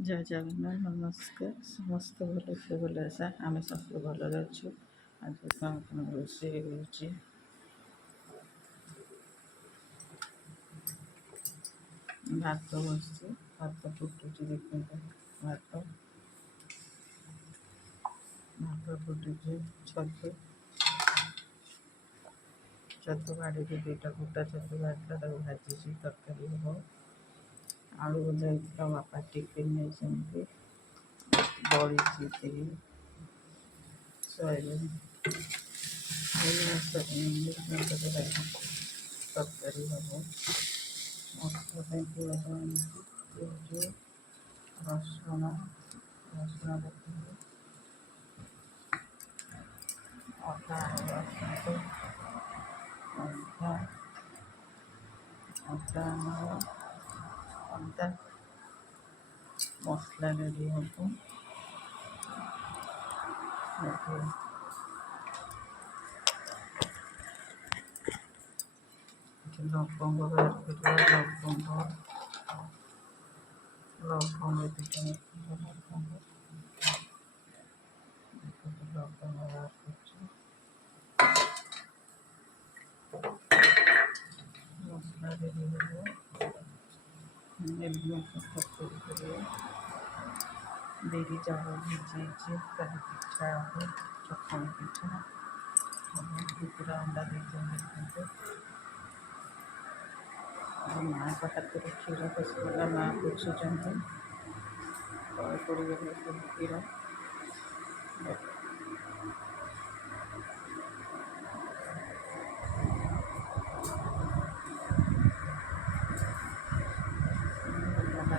जय जगन्नाथ नमस्कार समस्त भल से भल आशा आम सब भलରେ ଅଛୁ। ଆଜି କ'ଣ ରୋଷେଇ ହେଉଛି ଭାତ ବସିଛି ଭାତ ଫୁଟୁଛି ଦେଖନ୍ତୁ ଭାତ ଫୁଟୁଛି ଛତୁ କାଢ଼ିକି ଦୁଇଟା ଫୁଟା ଛତୁ ଭାଜିଲା ତାକୁ ଭାଜିଛି ତରକାରୀ ହେବ। ଆଳୁ ଭଜା ହେଇଥିଲା ବାପା ଟିଫିନ୍ ନେଇଛନ୍ତି ବଡ଼ି ଚିକେନ୍ ସୋୟାବିନ୍ ତରକାରୀ ହେବ। ମସଲା ପାଇଁ ପିଆଜ ଆଣିଛି ପିଆଜ ରସୁଣ ଦେଖନ୍ତୁ ଅଦା ରସୁଣ ଅଦା ମସଲା ରେଡ଼ି ହେବ। ଲବଙ୍ଗ ବାହାର କରିବା ଲବଙ୍ଗ ଦିଟା ଲବଙ୍ଗ ବାହାର କରୁଛି ମସଲା ରେଡ଼ି ହେବ। ତରକାରୀ କରିବା ବିରି ଚାଉଳ ଭିଜେଇଛି କାଲି ପିଠା ହେବ ଚକୁଳି ପିଠା କୁକୁଡ଼ା ଅଣ୍ଡା ଦେଇଛନ୍ତି ଦେଖନ୍ତୁ। ମାଆଙ୍କ ହାତରୁ କ୍ଷୀର ଖସିଗଲା ମାଆ ପୋଛୁଛନ୍ତି ତଳେ ପଡ଼ିଗଲା ସବୁ କ୍ଷୀର।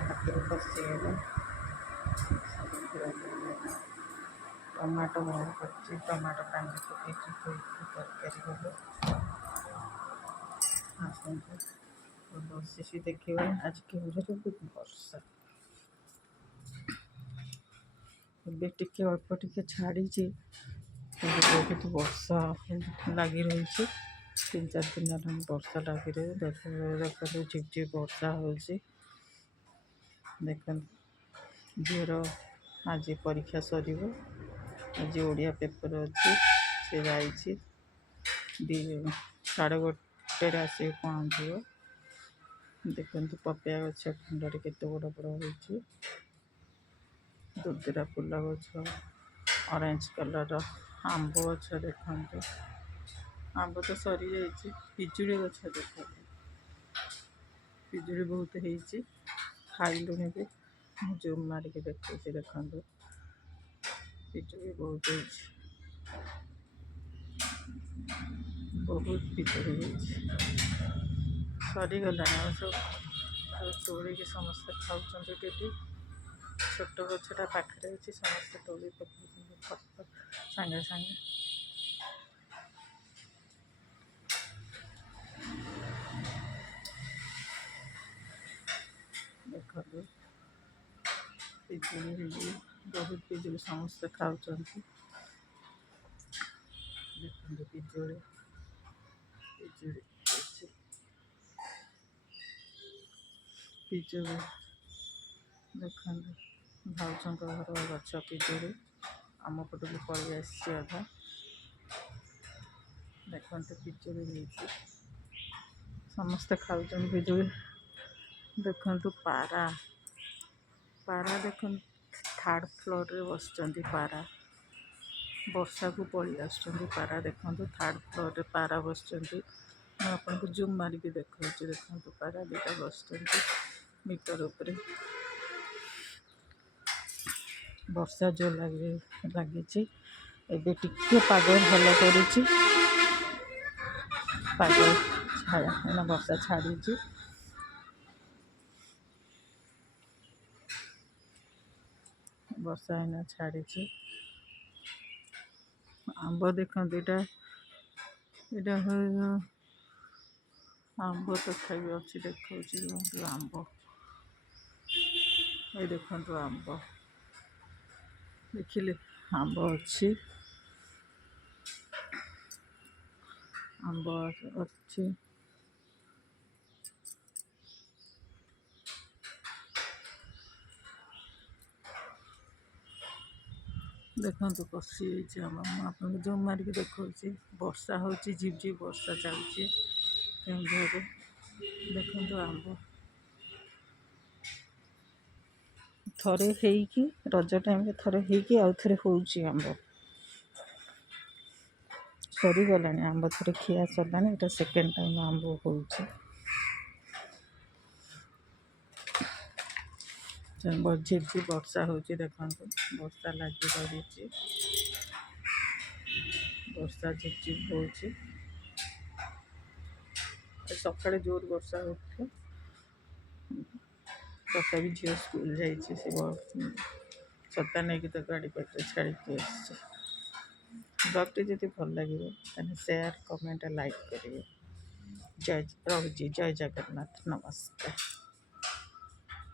ହାତରୁ ଖସିଗଲା ସବୁ କ୍ଷୀର ଟମାଟୋ ବାହାର କରିଛି ଟମାଟୋ ପାଣି ପକେଇଛି ତରକାରୀ ହେବ। ଆସନ୍ତୁ ବସିଛି ଦେଖିବା ଆଜି କେଉଁଝରରେ ବହୁତ ବର୍ଷା ଏବେ ଟିକେ ଅଳ୍ପ ଟିକେ ଛାଡ଼ିଛି କିନ୍ତୁ ବହୁତ ବର୍ଷା ଲାଗି ରହିଛି। 3-4 ଦିନ ହେଲାଣି ବର୍ଷା ଲାଗି ରହି ଦେଖନ୍ତୁ ଝିପଝିପ୍ ବର୍ଷା ହେଉଛି। ଦେଖନ୍ତୁ ଝିଅର ଆଜି ପରୀକ୍ଷା ସରିବ ଆଜି ଓଡ଼ିଆ ପେପର୍ ଅଛି ସେ ଯାଇଛି 1:30 ଆସିକି ପହଞ୍ଚିବ। ଦେଖନ୍ତୁ ପପେୟା ଗଛ କୁଣ୍ଡରେ କେତେ ବଡ଼ ବଡ଼ ହୋଇଛି। ଦୁଦୁରା ଫୁଲ ଗଛ ଅରେଞ୍ଜ କଲର୍ର ଆମ୍ବ ଗଛ ଦେଖନ୍ତୁ ଆମ୍ବ ତ ସରିଯାଇଛି। ପିଜୁଳି ଗଛ ଦେଖନ୍ତୁ ପିଜୁଳି ବହୁତ ହେଇଛି ଖାଇଲୁଣି ବି ମୁଁ ଜୁମ୍ ମାରିକି ଦେଖାଉଛି ଦେଖନ୍ତୁ ପିଜୁଳି ବହୁତ ହେଇଛି ବହୁତ ପିଜୁଳି ହେଇଛି ସରିଗଲାଣି ଆଉ ସବୁ ତୋଳିକି ସମସ୍ତେ ଖାଉଛନ୍ତି। ଟିକେ ଛୋଟ ଗଛଟା ପାଖରେ ଅଛି ସମସ୍ତେ ତୋଳି ପକାଉଛନ୍ତି ସାଙ୍ଗେ ସାଙ୍ଗେ। ଦେଖନ୍ତୁ ପିଜୁଳି ହେଇଛି ବହୁତ ପିଜୁଳି ସମସ୍ତେ ଖାଉଛନ୍ତି। ଦେଖନ୍ତୁ ପିଜୁଳି ଦେଖନ୍ତୁ ଭାଉଜଙ୍କ ଘର ଗଛ ପିଜୁଳି ଆମ ପଟକୁ ପଳେଇ ଆସିଛି ଅଧା। ଦେଖନ୍ତୁ ପିଜୁଳି ହେଇଛି ସମସ୍ତେ ଖାଉଛନ୍ତି ପିଜୁଳି। ଦେଖନ୍ତୁ ପାରା ଦେଖନ୍ତୁ 3rd ଫ୍ଲୋରରେ ବସିଛନ୍ତି ପାରା ବର୍ଷାକୁ ପଳେଇ ଆସୁଛନ୍ତି ପାରା ଦେଖନ୍ତୁ 3rd ଫ୍ଲୋରରେ ପାରା ବସିଛନ୍ତି। ମୁଁ ଆପଣଙ୍କୁ ଜୁମ୍ ମାରିକି ଦେଖାଉଛି ଦେଖନ୍ତୁ ପାରା ଦୁଇଟା ବସିଛନ୍ତି ମିଟର ଉପରେ। ବର୍ଷା ଜୋର ଲାଗିଛି ଏବେ ଟିକେ ପାଗ ଭଲ କରୁଛି ବର୍ଷା ଛାଡ଼ିଛି। ବର୍ଷା ଏଇନା ଛାଡ଼ିଛି। ଆମ୍ବ ଦେଖନ୍ତୁ ଏଇଟା ଆମ୍ବ ତଥାପି ଅଛି ଦେଖାଉଛି ଆମ୍ବ ଏଇ ଦେଖନ୍ତୁ ଆମ୍ବ ଦେଖିଲେ ଆମ୍ବ ଅଛି ଆମ୍ବ ଅଛି। ଦେଖନ୍ତୁ କଷି ହେଇଛି ଆମ୍ବ। ମୁଁ ଆପଣଙ୍କୁ ଜୁମ୍ ମାରିକି ଦେଖାଉଛି। ବର୍ଷା ହେଉଛି, ଝିପ୍ ଝିପ୍ ବର୍ଷା ଚାଲିଛି କେଉଁଝରରେ। ଦେଖନ୍ତୁ ଆମ୍ବ ଥରେ ହେଇକି, ରଜ ଟାଇମ୍ରେ ଥରେ ହେଇକି ଆଉ ଥରେ ହେଉଛି ଆମ୍ବ। ସରିଗଲାଣି ଆମ୍ବ, ଥରେ ଖିଆ ସରିଲାଣି। ଏଇଟା ସେକେଣ୍ଡ ଟାଇମ୍ ଆମ୍ବ ହେଉଛି। ଝିପ୍ ଝିପ୍ ବର୍ଷା ହେଉଛି ଦେଖନ୍ତୁ। ବର୍ଷା ଲାଗି ରହିଛି, ବର୍ଷା ଝିପ୍ ଝିପ୍ ହେଉଛି। ସକାଳେ ଜୋର ବର୍ଷା ହେଉଥିଲା, ତଥାପି ଝିଅ ସ୍କୁଲ ଯାଇଛି। ସେ ଛତା ନେଇକି ତାକୁ ଗାଡ଼ି ପାଖରେ ଛାଡ଼ିକି ଆସିଛି। ବ୍ଲଗ୍ଟି ଯଦି ଭଲ ଲାଗିବ ତାହେଲେ ସେୟାର, କମେଣ୍ଟ, ଲାଇକ୍ କରିବେ। ରହୁଛି। ଜୟ ଜଗନ୍ନାଥ, ନମସ୍କାର।